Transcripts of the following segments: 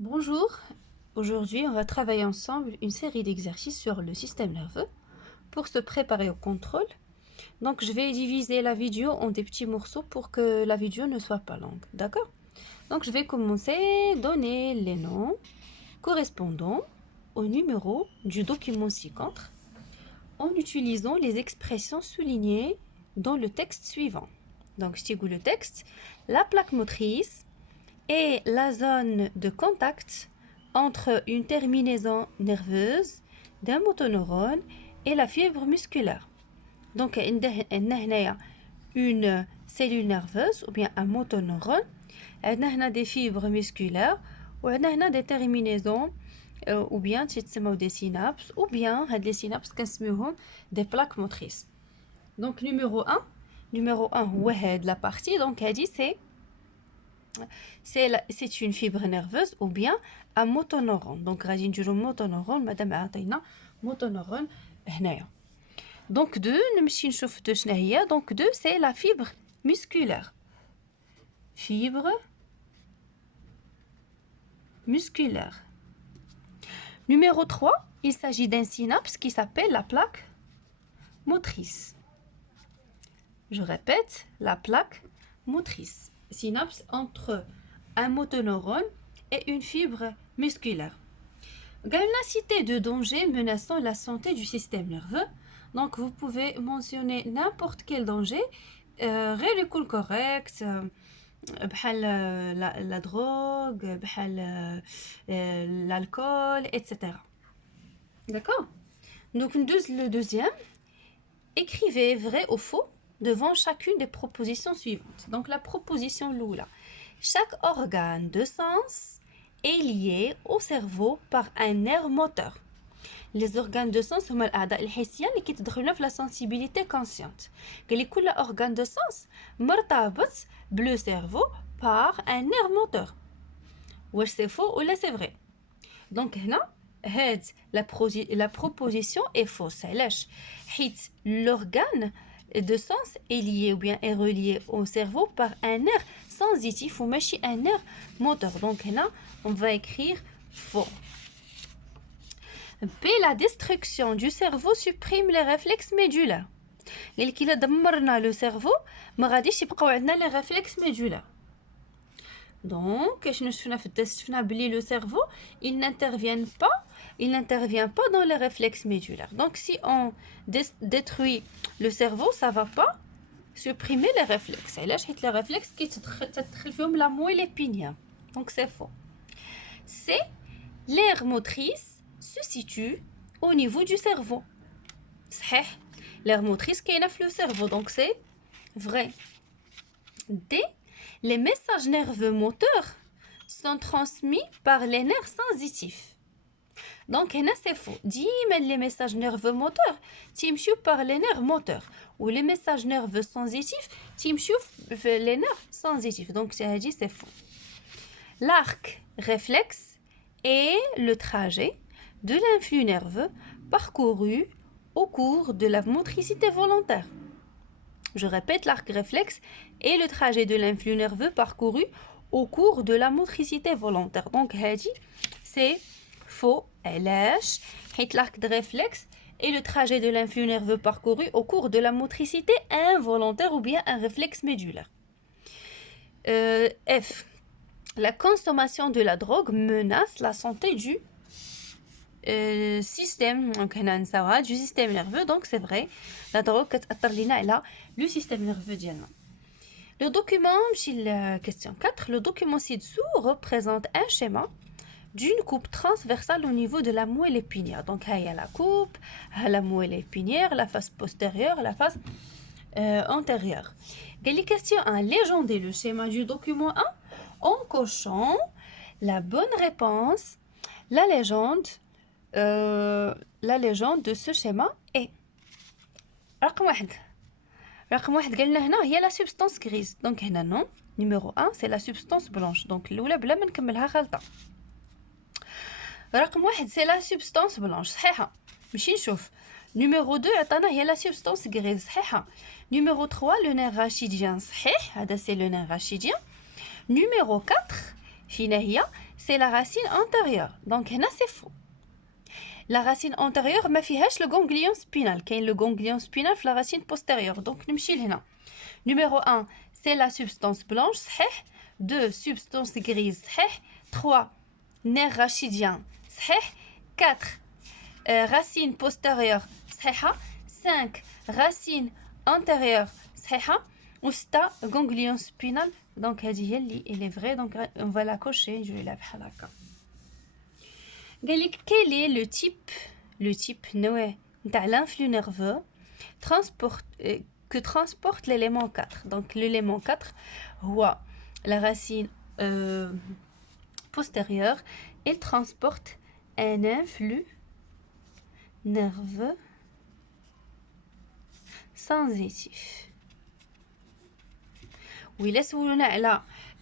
Bonjour, aujourd'hui on va travailler ensemble une série d'exercices sur le système nerveux pour se préparer au contrôle. Donc je vais diviser la vidéo en des petits morceaux pour que la vidéo ne soit pas longue, d'accord? Donc je vais commencer, donner les noms correspondant au numéro du document ci-contre en utilisant les expressions soulignées dans le texte suivant. Donc je dis le texte, la plaque motrice et la zone de contact entre une terminaison nerveuse d'un motoneurone et la fibre musculaire. Donc, une cellule nerveuse ou bien un motoneurone, on a des fibres musculaires ou on a des terminaisons ou bien des synapses ou bien les synapses des plaques motrices. Donc, numéro 1, la partie, donc, elle dit c'est une fibre nerveuse ou bien un motoneurone. Donc, غادي نديرو motoneurone, madame عطينا motoneurone هنايا. Donc, 2, نمشي نشوف 2 شنو هي. Donc, 2, c'est la fibre musculaire. Fibre musculaire. Numéro 3, il s'agit d'un synapse qui s'appelle la plaque motrice. Je répète, la plaque motrice. Synapse entre un motoneurone et une fibre musculaire. Il y a une cité de dangers menaçant la santé du système nerveux. Donc, vous pouvez mentionner n'importe quel danger. Réducule correct, la drogue, l'alcool, etc. D'accord? Donc, le deuxième, écrivez vrai ou faux devant chacune des propositions suivantes. Donc, la proposition Lula. Chaque organe de sens est lié au cerveau par un nerf moteur. Les organes de sens sont les qui te la sensibilité consciente. Que les organes de sens مرتبط le cerveau par un nerf moteur. Ou c'est faux ou c'est vrai. Donc là, la proposition est fausse. L'organe de sens est lié ou bien est relié au cerveau par un nerf sensitif ou un nerf moteur. Donc là, on va écrire faux. B. La destruction du cerveau supprime les réflexes médulaires. Qui a دمرنا le cerveau ما غاديش يبقاو عندنا les réflexes médulaires. Donc, le cerveau, il n'intervient pas dans les réflexes médulaires. Donc, si on détruit le cerveau, ça ne va pas supprimer les réflexes. Et là, les réflexes qui se la moelle épinière. Donc, c'est faux. C. L'aire motrice se situe au niveau du cerveau. L'aire motrice qui est dans le cerveau. Donc, c'est vrai. D. Les messages nerveux moteurs sont transmis par les nerfs sensitifs. Donc, c'est faux. Les messages nerveux moteurs sont par les nerfs moteurs. Ou les messages nerveux sensitifs sont les nerfs sensitifs. Donc, c'est faux. L'arc réflexe est le trajet de l'influx nerveux parcouru au cours de la motricité volontaire. Je répète, l'arc réflexe est le trajet de l'influx nerveux parcouru au cours de la motricité volontaire. Donc, c'est faux. L'arc de réflexe est le trajet de l'influx nerveux parcouru au cours de la motricité involontaire ou bien un réflexe médulaire. F. La consommation de la drogue menace la santé du système nerveux. Donc c'est vrai, la drogue le système nerveux ديالنا. Le document, question 4, le document ci-dessous représente un schéma d'une coupe transversale au niveau de la moelle épinière. Donc il y a la coupe, la moelle épinière, la face postérieure, la face antérieure. Les questions 1, légender le schéma du document 1 en cochant la bonne réponse. La légende de ce schéma est رقم واحد قالنا هنا هي la substance grise. Donc هنا non. Numéro 1 c'est la substance blanche. Donc الاولى بلا ما نكملها غلطه. رقم واحد c'est la substance blanche صحيحه. ماشي نشوف. Numéro 2 عطانا هي la substance grise صحيحه. Numéro 3 le nerf rachidien صحيح. هذا c'est le nerf rachidien. Numéro 4 فينا هي c'est la racine antérieure donc هنا c'est faux. La racine antérieure ما فيهاش le ganglion spinal كاين le ganglion spinal في la racine postérieure donc نمشي لهنا. Numéro 1 c'est la substance blanche صحيح. 2 substance grise صحيح. 3 nerf rachidien صحيح. 4 racine postérieure صحيحة. 5 racine antérieure صحيحة. و 6 ganglion spinal donc هذه هي اللي est vrai donc on va la cocher نجيو بحال هكا. قال لك quel est le type نوع نتاع l'influx nerveux que transporte l'élément 4 donc l'élément 4 هو la racine postérieure. Il transporte un influx nerveux sensitif. Oui, laisse-vous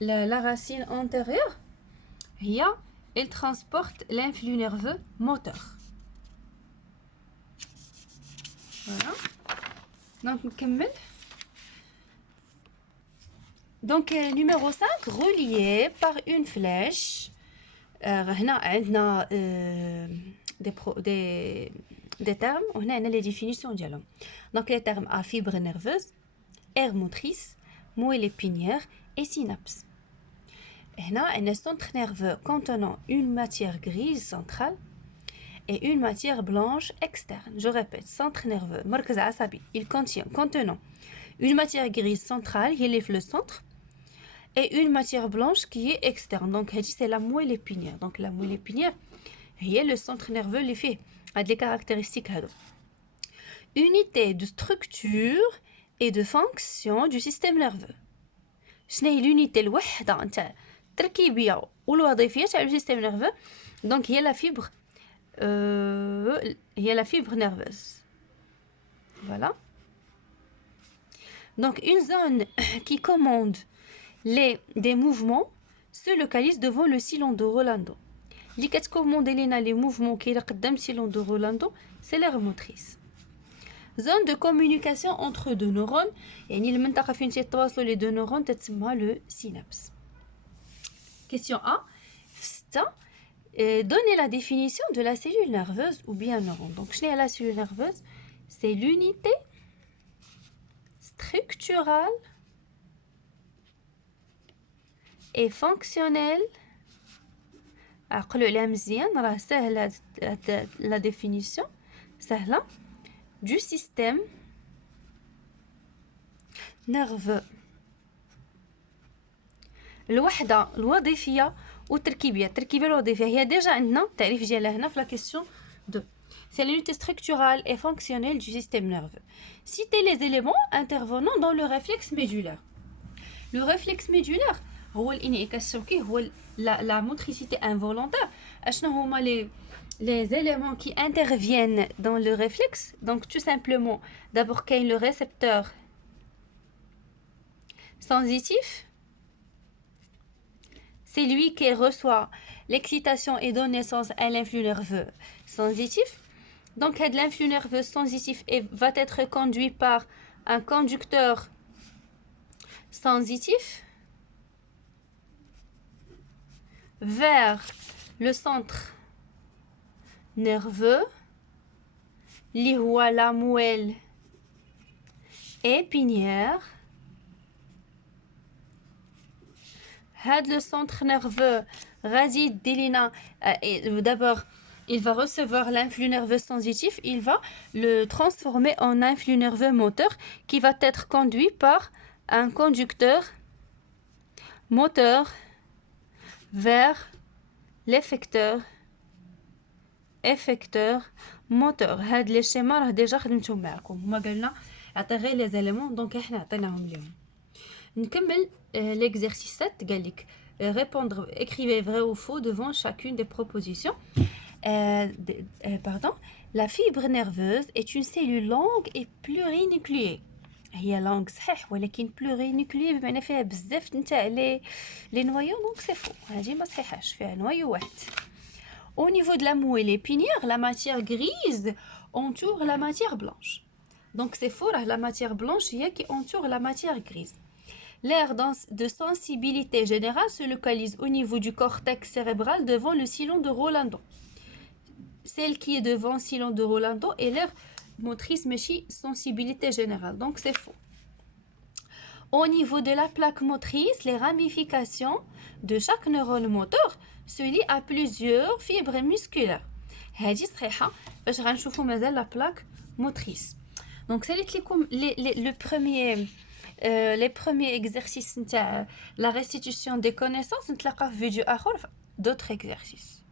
la racine antérieure. Il transporte l'influx nerveux moteur. Voilà. Donc, on commence. Donc, numéro 5, relié par une flèche. هنا عندنا des termes وهنا عندنا les définitions ديالهم. Donc, les termes à fibre nerveuse, aire motrice, moelle épinière et synapse. هنا عندنا centre nerveux contenant une matière grise centrale et une matière blanche externe. Je répète, centre nerveux, مركز عصبي, il contient contenant une matière grise centrale qui est le centre et une matière blanche qui est externe. Donc, c'est la moelle épinière. Donc, la moelle épinière, c'est le centre nerveux qui fait des caractéristiques. Unité de structure et de fonction du système nerveux. C'est l'unité الوحدة نتاع التركيبية والوظيفية تاع le système nerveux. Donc, il y a la fibre nerveuse. Voilà. Donc, une zone qui commande des mouvements se localise devant le sillon de Rolando. اللي كتكوموندي لينا les mouvements qui قدام sillon de Rolando, c'est l'aire motrice. Zone de communication entre deux neurones, يعني المنطقة فين تيتواصلوا les deux neurones تتسمى le synapse. Question A. 6. Donnez la définition de la cellule nerveuse ou bien neurone. Donc, je la cellule nerveuse, c'est l'unité structurale et fonctionnelle. عقلوا عليها مزيان راه سهله la définition سهله du système nerveux. الوحده الوظيفيه والتركيبيه. التركيبيه الوظيفيه هي ديجا عندنا التعريف ديالها هنا في لا كيسيون 2. C'est l'unité structurale et fonctionnelle du système nerveux. Citez les éléments intervenant dans le réflexe médulaire. Le réflexe médulaire هو الانعكاس الشوكي هو la motricité involontaire. اشنو هما les éléments qui interviennent dans le réflexe. Donc tout simplement d'abord qu'il y a le récepteur sensitif. C'est lui qui reçoit l'excitation et donne naissance à l'influx nerveux sensitif. Donc l'influx nerveux sensitif va être conduit par un conducteur sensitif vers le centre nerveux, li هو la moelle épinière. Le centre nerveux radie d'Elina. D'abord, il va recevoir l'influx nerveux sensitif, il va le transformer en influx nerveux moteur qui va être conduit par un conducteur moteur vers l'effecteur moteur. هاد لي شيما راه ديجا خدمتهم معكم هما قالنا عطي غير لي زيليمون دونك احنا عطيناهم اليوم. نكمل l'exercice 7 قال لك répondre écrivez vrai ou faux devant chacune des propositions. Pardon. La fibre nerveuse est une cellule longue et plurinucléée. هي longue صحيح ولكن plurinucléée بمعنى فيها بزاف نتاع les noyaux donc c'est faux. هذه ما صحيحاش فيها نويو واحد. Au niveau de la moelle épinière, la matière grise entoure la matière blanche. Donc c'est faux, la matière blanche il y a qui entoure la matière grise. L'aire de sensibilité générale se localise au niveau du cortex cérébral devant le sillon de Rolando. Celle qui est devant le sillon de Rolando est l'aire motrice, mais sensibilité générale. Donc c'est faux. Au niveau de la plaque motrice, les ramifications de chaque neurone moteur se lient à plusieurs fibres musculaires. هذه صحيحة باش غنشوفوا مازال la plaque motrice. Donc c'est les premiers exercices نتاع la restitution des connaissances نتلاقى في فيديو آخر d'autres exercices.